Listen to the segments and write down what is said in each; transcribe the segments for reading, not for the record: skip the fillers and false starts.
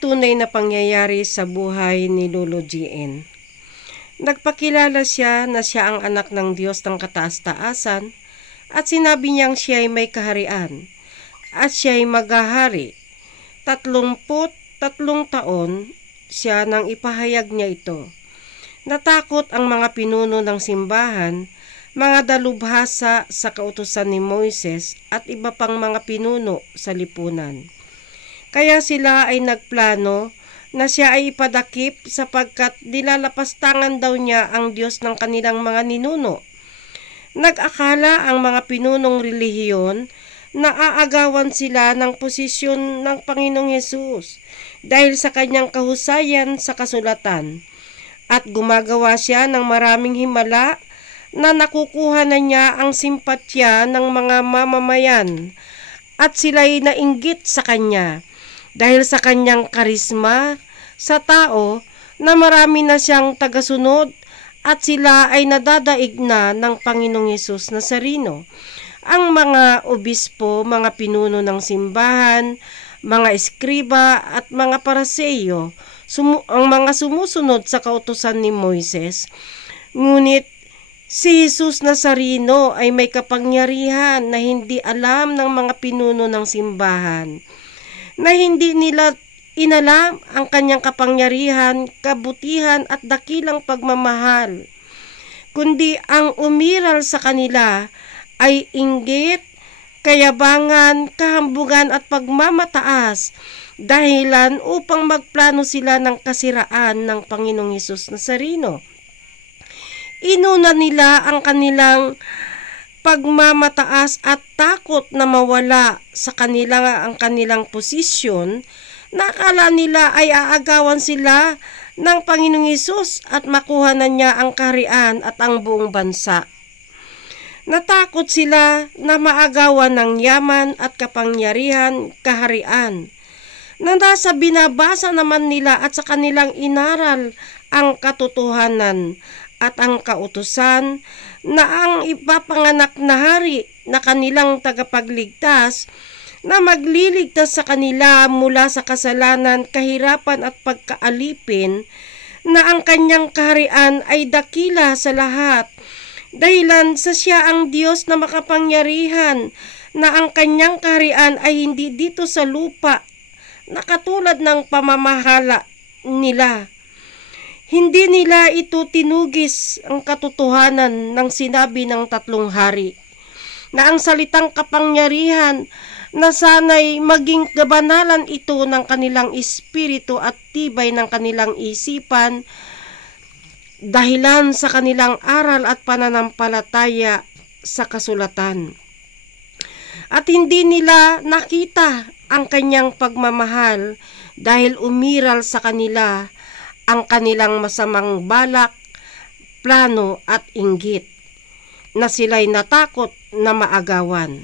tunay na pangyayari sa buhay ni Lolo GN. Nagpakilala siya na siya ang anak ng Diyos ng kataas-taasan at sinabi niyang siya ay may kaharian at siya ay maghahari. 33 taon siya nang ipahayag niya ito. Natakot ang mga pinuno ng simbahan, mga dalubhasa sa kautusan ni Moises at iba pang mga pinuno sa lipunan. Kaya sila ay nagplano na siya ay ipadakip sapagkat nilalapastangan daw niya ang Diyos ng kanilang mga ninuno. Nag-akala ang mga pinunong relihiyon na aagawan sila ng posisyon ng Panginoong Hesus dahil sa kanyang kahusayan sa kasulatan at gumagawa siya ng maraming himala na nakukuha na niya ang simpatya ng mga mamamayan at sila'y nainggit sa kanya dahil sa kanyang karisma sa tao na marami na siyang tagasunod at sila ay nadadaig na ng Panginoong Hesus Nazareno. Ang mga obispo, mga pinuno ng simbahan, mga eskriba at mga paraseyo, ang mga sumusunod sa kautusan ni Moises. Ngunit si Hesus Nazareno ay may kapangyarihan na hindi alam ng mga pinuno ng simbahan, na hindi nila inalam ang kanyang kapangyarihan, kabutihan at dakilang pagmamahal, kundi ang umiral sa kanila ay inggit, kayabangan, kahambugan at pagmamataas, dahilan upang magplano sila ng kasiraan ng Panginoong Hesus Nazareno. Inuna nila ang kanilang pagmamataas at takot na mawala sa ang kanilang posisyon, na akala nila ay aagawan sila ng Panginoong Hesus at makuha na niya ang kaharian at ang buong bansa. Natakot sila na maagawan ng yaman at kapangyarihan, kaharian, na nasa binabasa naman nila at sa kanilang inaral ang katotohanan at ang kautusan na ang ipapanganak na hari na kanilang tagapagligtas na magliligtas sa kanila mula sa kasalanan, kahirapan at pagkaalipin, na ang kanyang kaharian ay dakila sa lahat, dahilan sa siya ang Diyos na makapangyarihan, na ang kanyang kaharian ay hindi dito sa lupa, na katulad ng pamamahala nila. Hindi nila ito tinugis ang katotohanan ng sinabi ng tatlong hari, na ang salitang kapangyarihan na sana'y maging kabanalan ito ng kanilang espiritu at tibay ng kanilang isipan, dahilan sa kanilang aral at pananampalataya sa kasulatan. At hindi nila nakita ang kanyang pagmamahal dahil umiral sa kanila ang kanilang masamang balak, plano at inggit, na sila'y natakot na maagawan.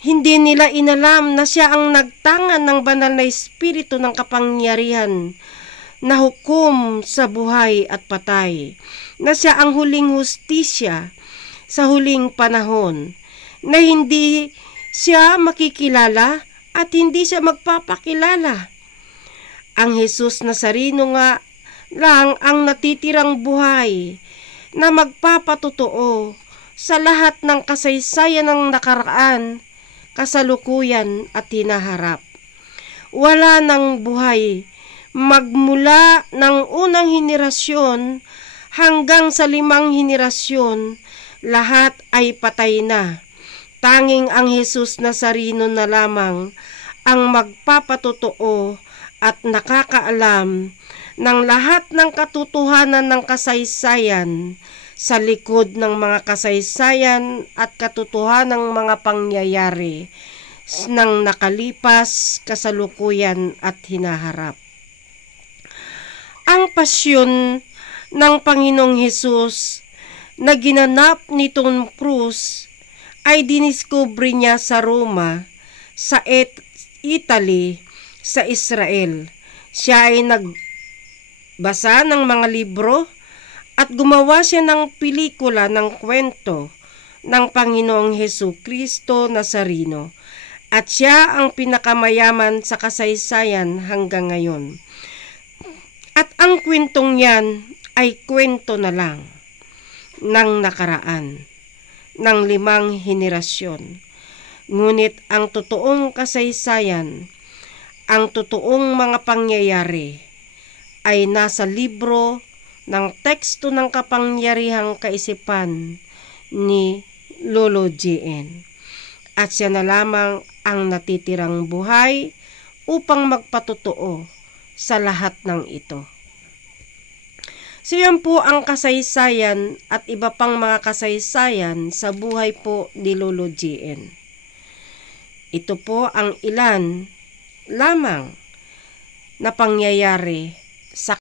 Hindi nila inalam na siya ang nagtangan ng banal na espiritu ng kapangyarihan na hukom sa buhay at patay, na siya ang huling hustisya sa huling panahon, na hindi siya makikilala at hindi siya magpapakilala. Ang Hesus Nazareno nga lang ang natitirang buhay na magpapatotoo sa lahat ng kasaysayan ng nakaraan, kasalukuyan at hinaharap. Wala nang buhay magmula ng unang henerasyon hanggang sa 5 henerasyon, lahat ay patay na. Tanging ang Hesus Nazareno na lamang ang magpapatotoo at nakakaalam ng lahat ng katotohanan ng kasaysayan, sa likod ng mga kasaysayan at katotohanan ng mga pangyayari ng nakalipas, kasalukuyan at hinaharap. Ang pasyon ng Panginoong Hesus na ginanap ni Tom Cruise ay diniskubre niya sa Roma, sa Italy, sa Israel. Siya ay nagbasa ng mga libro at gumawa siya ng pelikula ng kwento ng Panginoong Hesukristo Nazareno. At siya ang pinakamayaman sa kasaysayan hanggang ngayon. At ang kwentong yan ay kwento na lang ng nakaraan ng 5 henerasyon. Ngunit ang totoong kasaysayan, ang totoong mga pangyayari ay nasa libro ng teksto ng kapangyarihang kaisipan ni Lolo JN. At siya na lamang ang natitirang buhay upang magpatotoo sa lahat ng ito. So yan po ang kasaysayan at iba pang mga kasaysayan sa buhay po ni Lolo JN. Ito po ang ilan lamang na pangyayari sa